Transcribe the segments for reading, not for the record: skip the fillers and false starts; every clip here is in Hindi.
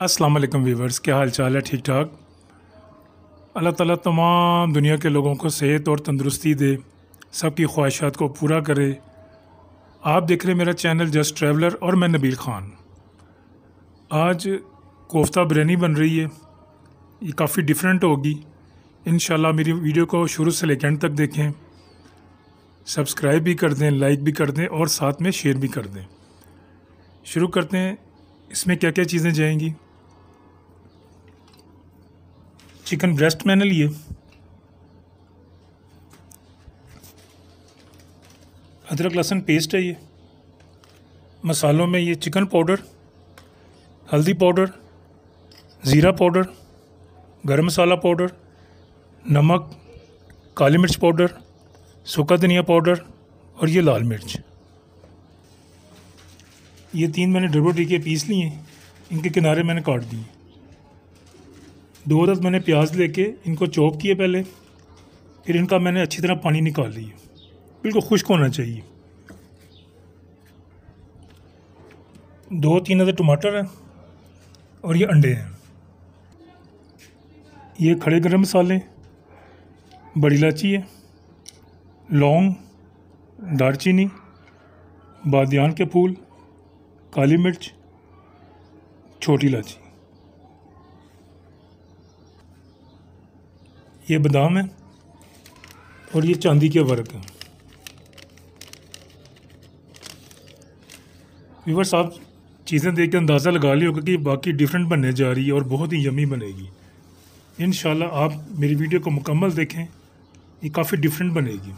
अस्सलाम वालेकुम वीवर्स, क्या हाल चाल है? ठीक ठाक। अल्लाह ताला तमाम दुनिया के लोगों को सेहत और तंदुरुस्ती दे, सबकी ख्वाहिशात को पूरा करे। आप देख रहे हैं मेरा चैनल जस्ट ट्रैवलर और मैं नबील ख़ान। आज कोफ्ता बिरयानी बन रही है। ये काफ़ी डिफरेंट होगी। इंशाल्लाह मेरी वीडियो को शुरू से लेकर एंड तक देखें, सब्सक्राइब भी कर दें, लाइक भी कर दें और साथ में शेयर भी कर दें। शुरू करते हैं। इसमें क्या क्या चीज़ें जाएंगी। चिकन ब्रेस्ट मैंने लिए, अदरक लहसुन पेस्ट है ये। मसालों में ये चिकन पाउडर, हल्दी पाउडर, ज़ीरा पाउडर, गरम मसाला पाउडर, नमक, काली मिर्च पाउडर, सूखा धनिया पाउडर और ये लाल मिर्च। ये 3 मैंने डबल के पीस लिए, इनके किनारे मैंने काट दिए। 2 अदद मैंने प्याज लेके इनको चॉप किए पहले, फिर इनका मैंने अच्छी तरह पानी निकाल लिया, बिल्कुल खुश्क होना चाहिए। 2-3 अदद टमाटर हैं और ये अंडे हैं। ये खड़े गरम मसाले, बड़ी इलायची है, लौंग, दालचीनी, बादियान के फूल, काली मिर्च, छोटी इलायची। ये बादाम है और ये चांदी के वर्क है। व्यूअर्स, आप चीज़ें देख के अंदाज़ा लगा लिया होगा कि बाकी डिफरेंट बनने जा रही है और बहुत ही यमी बनेगी। इंशाल्लाह आप मेरी वीडियो को मुकम्मल देखें, ये काफ़ी डिफरेंट बनेगी।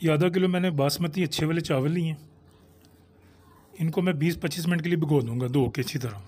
ये आधा किलो मैंने बासमती अच्छे वाले चावल लिए हैं। इनको मैं 20-25 मिनट के लिए भिगो दूँगा, धो के अच्छी तरह।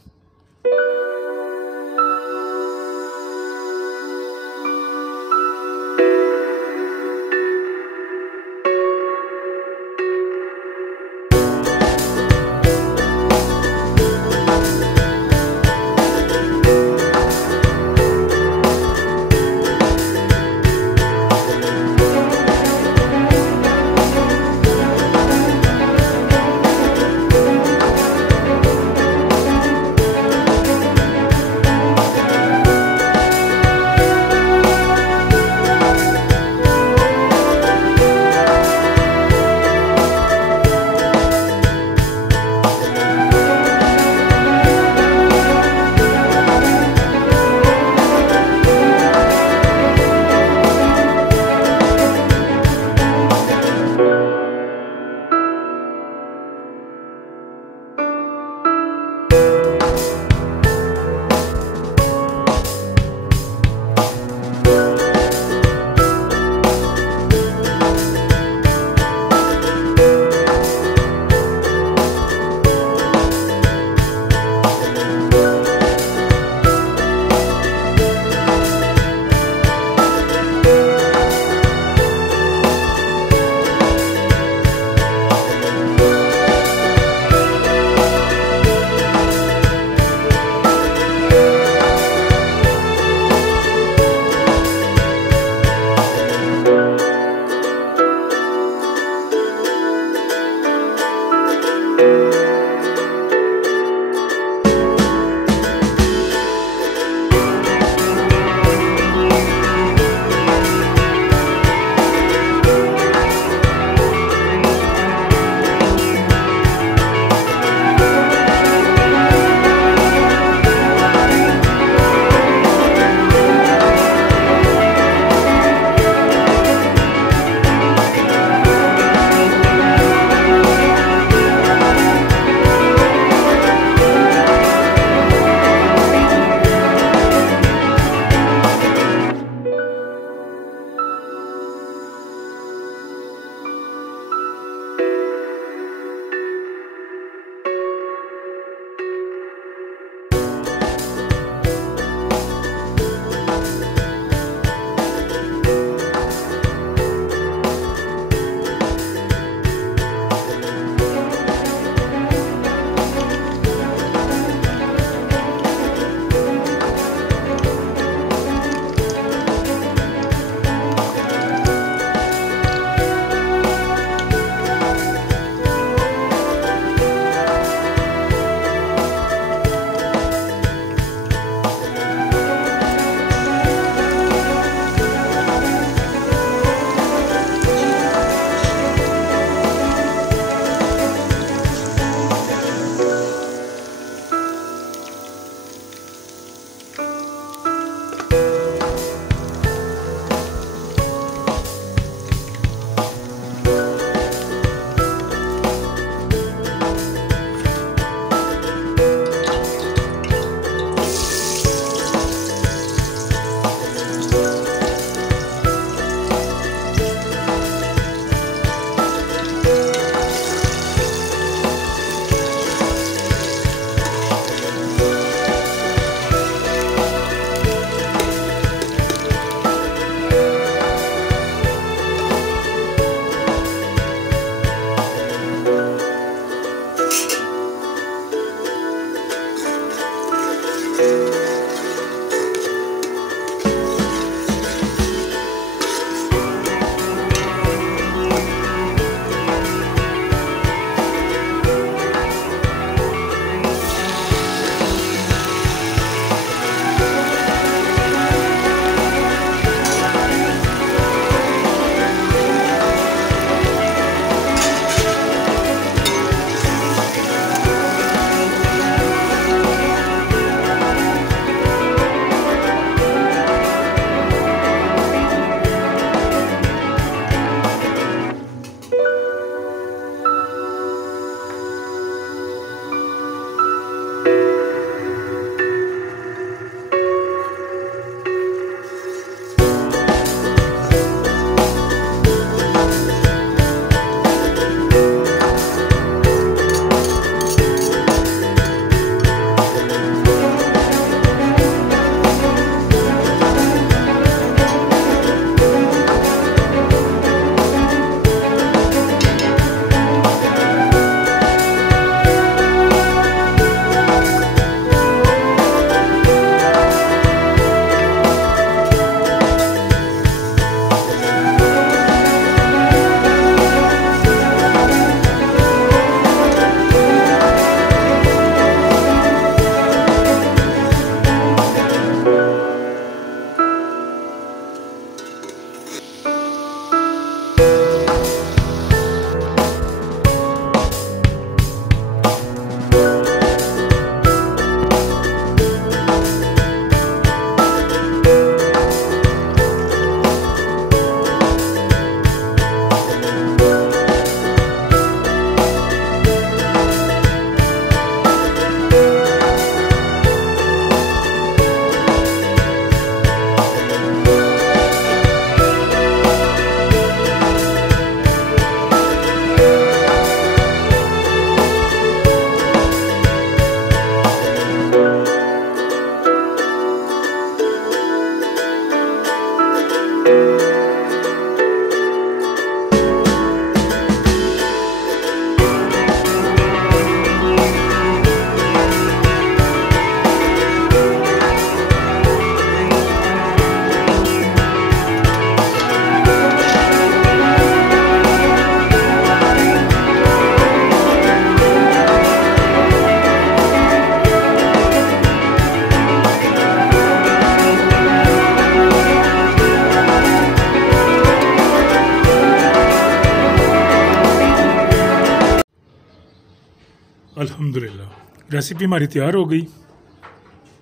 अल्हम्दुलिल्लाह रेसिपी हमारी तैयार हो गई।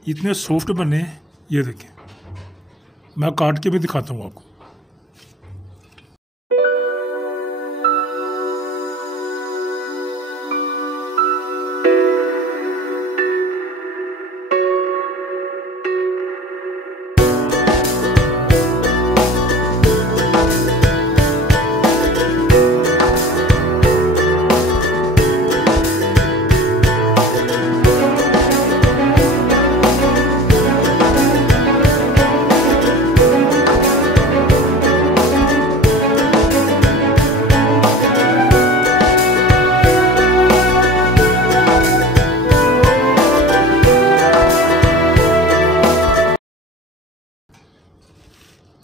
इतने सॉफ्ट बने, ये देखें, मैं काट के भी दिखाता हूँ आपको।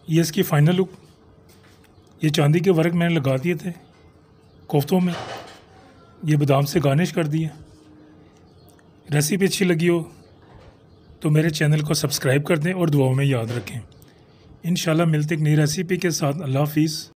ये इसकी फ़ाइनल लुक। ये चांदी के वर्क मैंने लगा दिए थे कोफ्तों में, ये बादाम से गार्निश कर दिए। रेसिपी अच्छी लगी हो तो मेरे चैनल को सब्सक्राइब कर दें और दुआओं में याद रखें। इंशाल्लाह मिलते एक नई रेसिपी के साथ। अल्लाह हाफिज़।